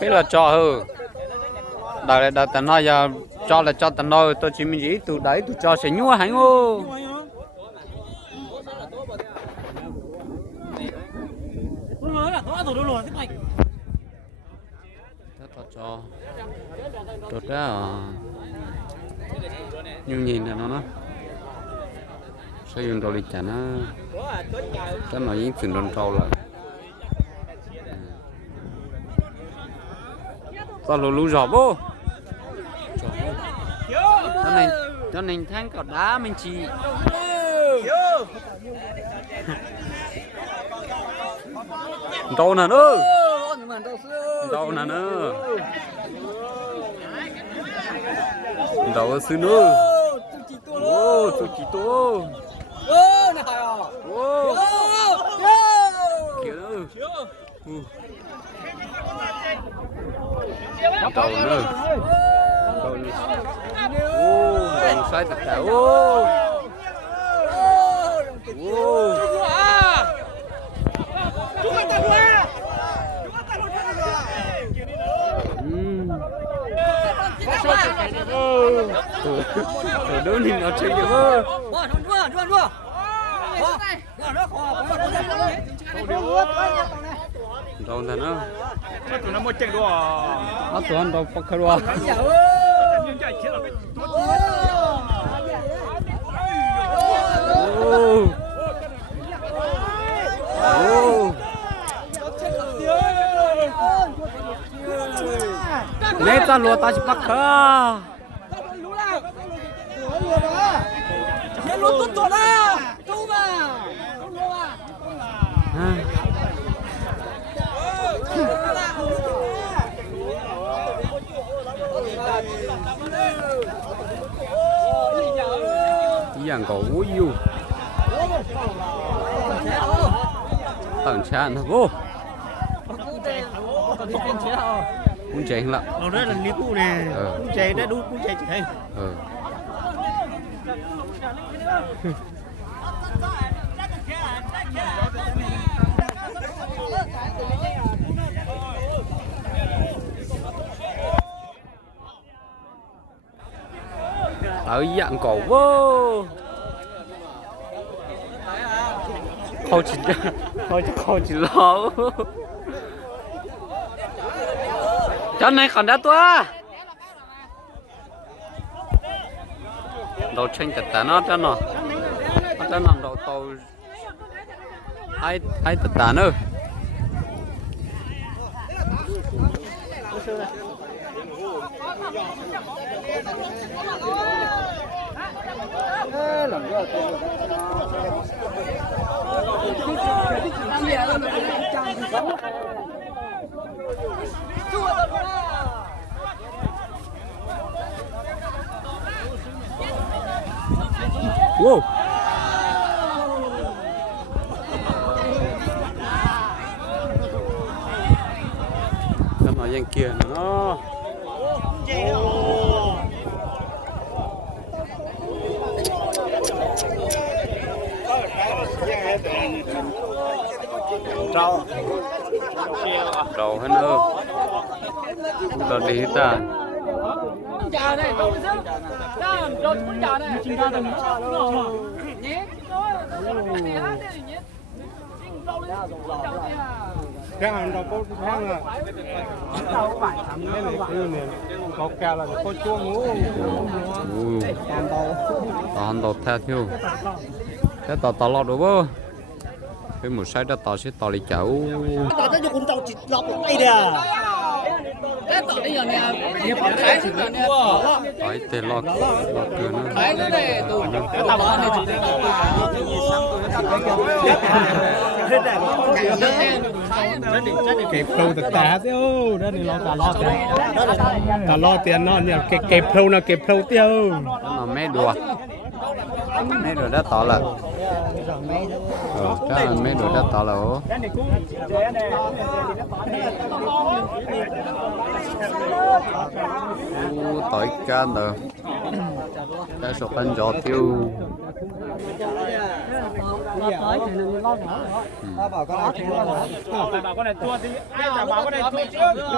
biết là cho hư đợi đợi tận nói giờ cho là cho tận nói tôi chỉ mình gì từ đấy tôi cho sẽ nhua hành ô cho tốt đó nhưng nhìn là nó sử dụng đồ lịch chả nó cái nói những chuyện đồn trâu là tao lù lù giỏ bố cho nên thang cỏ đá mình chỉ trâu nè nữa trâu nè nữa trâu xứ nữa ô tôi chỉ tô trâu nữa trâu nữa ô trâu sai tất cả ô ô đứa nhìn nó chơi được không? Đâu thế nó? Tụi nó mới chạy đùa. Tụi anh đâu phải đùa. Nè ta lùa ta chỉ bắt khờ. Nè lùa tốt tốt à, đâu mà. Dạng có vui yêu. Tận chán thôi vô. Cũng chạy lắm. Nó rất là lý cụ nè. Cũng chạy đã đúng cũng chạy chỉ hay. Ở dạng cổ vô. Không chỉ lo. Cho này còn đã tua. Đầu tranh tất cả nó cho nó đầu tàu hai tất cả nữa. Wow. Cái nói dân kia nó. Trâu hết nữa. Rồi đi ta. Chào đây, tôi sức. Rồi cũng chào đây. Nhé. Cái hàng đầu có hàng là có kèo là có chua ngủ. Toàn đầu theo thiêu. Cái tàu lọt được không? Cái một sai đó tàu sẽ tàu đi chảo. Tàu nó dùng tàu chỉ lọt được đây nè. Cái tàu bây giờ nè, nhập cái gì nè. Phải tên lọt cửa nữa. Cái này tụ cái tàu này chỉ kẹp phâu tất cả tiêu đó thì lo tiền nó nhỉ kẹp phâu nó kẹp phâu tiêu Nó mẹ đùa mấy rồi đã tỏ là cái mấy rồi đã tỏ là tỏi can rồi cái số ăn gió tiêu Tao bảo con này chua. Bà con này chua thì ai chả bảo con này chua trước.